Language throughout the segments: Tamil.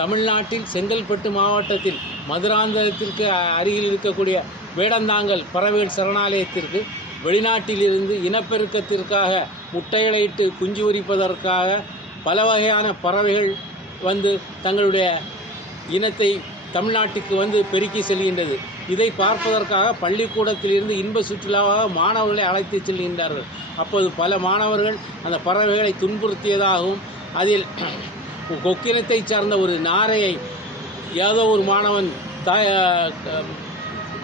தமிழ்நாட்டில் செங்கல்பட்டு மாவட்டத்தில் மதுராந்தகத்திற்கு அருகில் இருக்கக்கூடிய வேடந்தாங்கல் பறவைகள் சரணாலயத்திற்கு வெளிநாட்டிலிருந்து இனப்பெருக்கத்திற்காக முட்டையிட்டு குஞ்சு பொரிப்பதற்காக பல வகையான பறவைகள் வந்து தங்களுடைய இனத்தை தமிழ்நாட்டுக்கு வந்து பெருக்கி செல்கின்றது. இதை பார்ப்பதற்காக பள்ளிக்கூடத்திலிருந்து இன்ப சுற்றுலாவாக மாணவர்களை அழைத்து செல்கின்றார்கள். அப்போது பல மாணவர்கள் அந்த பறவைகளை துன்புறுத்தியதாகவும் அதில் கொக்கினத்தை சார்ந்த ஒரு நாரையை ஏதோ ஒரு மாணவன்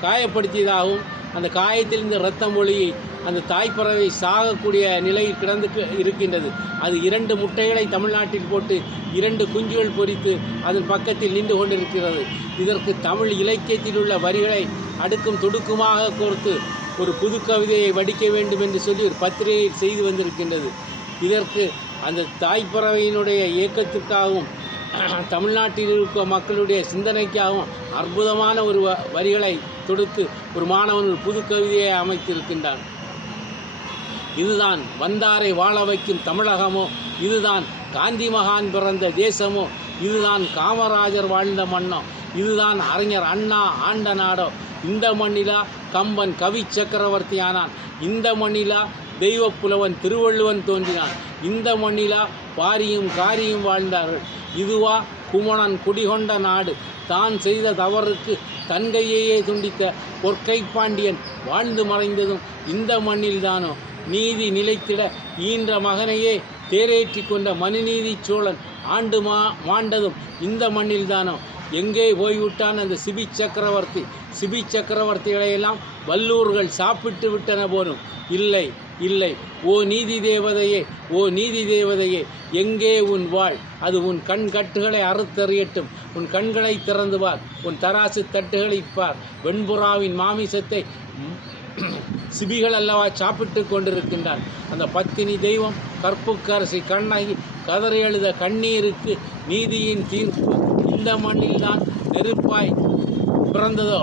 காயப்படுத்தியதாகவும் அந்த காயத்திலிருந்து இரத்தம் ஒழுகி அந்த தாய்ப்பறவை சாகக்கூடிய நிலையில் கிடந்து இருக்கின்றது. அது 2 முட்டைகளை தமிழ்நாட்டில் போட்டு 2 குஞ்சுகள் பொரித்து அதன் பக்கத்தில் நின்று கொண்டிருக்கிறது. இதற்கு தமிழ் இலக்கியத்தில் உள்ள வரிகளை அடுக்கும் துடுக்குமாக கோர்த்து ஒரு புது கவிதையை வடிக்க வேண்டும் என்று சொல்லி ஒரு பத்திரிகையில் செய்து வந்திருக்கின்றது. இதற்கு அந்த தாய்ப்பறவையினுடைய இயக்கத்திற்காகவும் தமிழ்நாட்டில் இருக்க மக்களுடைய சிந்தனைக்காகவும் அற்புதமான ஒரு வரிகளை தொடுத்து ஒரு மாணவன் ஒரு புது கவிதையை அமைத்திருக்கின்றான். இதுதான் வந்தாரை வாழ வைக்கும் தமிழகமோ, இதுதான் காந்தி மகான் பிறந்த தேசமோ, இதுதான் காமராஜர் வாழ்ந்த மண்ணோ, இதுதான் அறிஞர் அண்ணா ஆண்ட நாடோ, இந்த மண்ணிலா கம்பன் கவி சக்கரவர்த்தியானான், இந்த மண்ணிலா தெய்வ புலவன் திருவள்ளுவன் தோன்றினான், இந்த மண்ணிலா பாரியும் காரியும் வாழ்ந்தார்கள், இதுவா குமணன் குடிகொண்ட நாடு, தான் செய்த தவறுக்கு தன் கையையே துண்டித்த பொற்கை பாண்டியன் வாழ்ந்து மறைந்ததும் இந்த மண்ணில்தானோ, நீதி நிலைத்திட ஈன்ற மகனையே தேரேற்றி கொண்ட மனுநீதி சோழன் ஆண்டு மாண்டதும் இந்த மண்ணில்தானோ, எங்கே போய்விட்டான் அந்த சிபி சக்கரவர்த்திகளையெல்லாம் வல்லூர்கள் சாப்பிட்டு விட்டன போலும். இல்லை இல்லை, ஓ நீதி தேவதையே, ஓ நீதி தேவதையே, எங்கே உன் வாழ்? அது உன் கண் கட்டுகளை அறுத்தறியட்டும், உன் கண்களை திறந்து பார், உன் தராசு தட்டுகளை பார். வெண்புறாவின் மாமிசத்தை சிபிகள் அல்லவா சாப்பிட்டு கொண்டிருக்கின்றான். அந்த பத்தினி தெய்வம் கற்புக்கரசி கண்ணகி கதறி எழுத கண்ணீருக்கு நீதியின் தீர்ப்பு இந்த மண்ணில்தான் நெருப்பாய் பிறந்ததோ.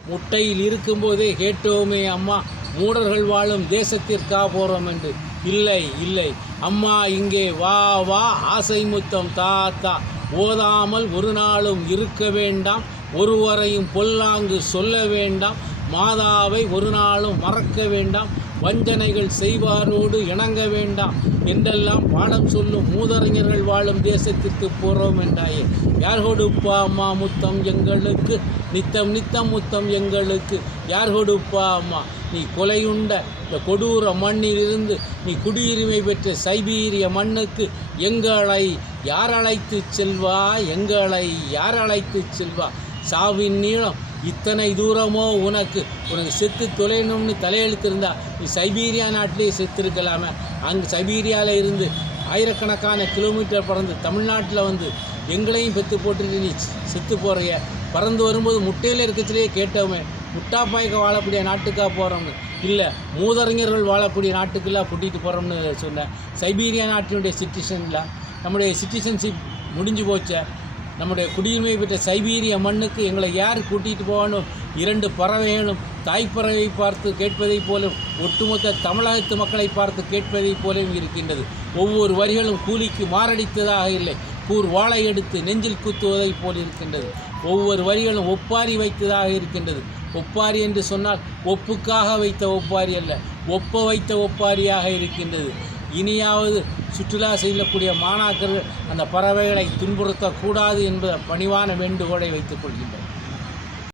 முட்டையில் இருக்கும்போதே கேட்டோமே அம்மா, மூடர்கள் வாழும் தேசத்திற்கா போகிறோம் என்று. இல்லை இல்லை அம்மா, இங்கே வா வா, ஆசை முத்தம் தாத்தா, ஓதாமல் ஒரு நாளும் இருக்க வேண்டாம், ஒருவரையும் பொல்லாங்கு சொல்ல வேண்டாம், மாதாவை ஒரு நாளும் மறக்க வேண்டாம், வஞ்சனைகள் செய்வாரோடு இணங்க வேண்டாம் என்றெல்லாம் பாடம் சொல்லும் மூதறிஞர்கள் வாழும் தேசத்திற்கு போகிறோம் என்றாயே. யார் கொடுப்பா அம்மா முத்தம் எங்களுக்கு, நித்தம் நித்தம் முத்தம் எங்களுக்கு யார் கொடுப்பா அம்மா? நீ கொலையுண்ட இந்த கொடூர மண்ணிலிருந்து நீ குடியுரிமை பெற்ற சைபீரிய மண்ணுக்கு எங்களை யார் அழைத்து செல்வா? எங்களை யார் அழைத்து செல்வா? சாவின் நீளம் இத்தனை தூரமோ உனக்கு செத்து தொலைணும்னு தலையெழுத்திருந்தா நீ சைபீரியா நாட்டிலே செத்துருக்கலாமே. அங்கே சைபீரியாவில் இருந்து ஆயிரக்கணக்கான கிலோமீட்டர் பறந்து தமிழ்நாட்டில் வந்து எங்களையும் பெற்று போட்டுட்டு நீ செத்து போகிறைய. பறந்து வரும்போது முட்டையில் இருக்கச்சிலேயே கேட்டோமே, முட்டாப்பாய்க்க வாழக்கூடிய நாட்டுக்காக போகிறோம்னு. இல்லை, மூதறிஞர்கள் வாழக்கூடிய நாட்டுக்கெல்லாம் கூட்டிகிட்டு போகிறோம்னு சொன்னேன். சைபீரியா நாட்டினுடைய சிட்டிசனில் நம்முடைய சிட்டிசன்ஷிப் முடிஞ்சு போச்ச. நம்முடைய குடியுரிமை பெற்ற சைபீரிய மண்ணுக்கு எங்களை யார் கூட்டிகிட்டு போகணும்? 2 பறவைகளும் தாய்ப்பறவை பார்த்து கேட்பதைப் போலும் ஒட்டுமொத்த தமிழகத்து மக்களை பார்த்து கேட்பதைப் போலும் இருக்கின்றது. ஒவ்வொரு வரிகளும் கூலிக்கு மாரடித்ததாக இல்லை, கூர் வாழை எடுத்து நெஞ்சில் குத்துவதைப் போல் இருக்கின்றது. ஒவ்வொரு வரிகளும் ஒப்பாரி வைத்ததாக இருக்கின்றது. ஒப்பாரி என்று சொன்னால் ஒப்புக்காக வைத்த ஒப்பாரி அல்ல, ஒப்ப வைத்த ஒப்பாரியாக இருக்கின்றது. இனியாவது சுற்றுலா செல்லக்கூடிய மாணாக்கர்கள் அந்த பறவைகளை துன்புறுத்தக்கூடாது என்பது பணிவான வேண்டுகோளை வைத்துக் கொள்கின்றனர்.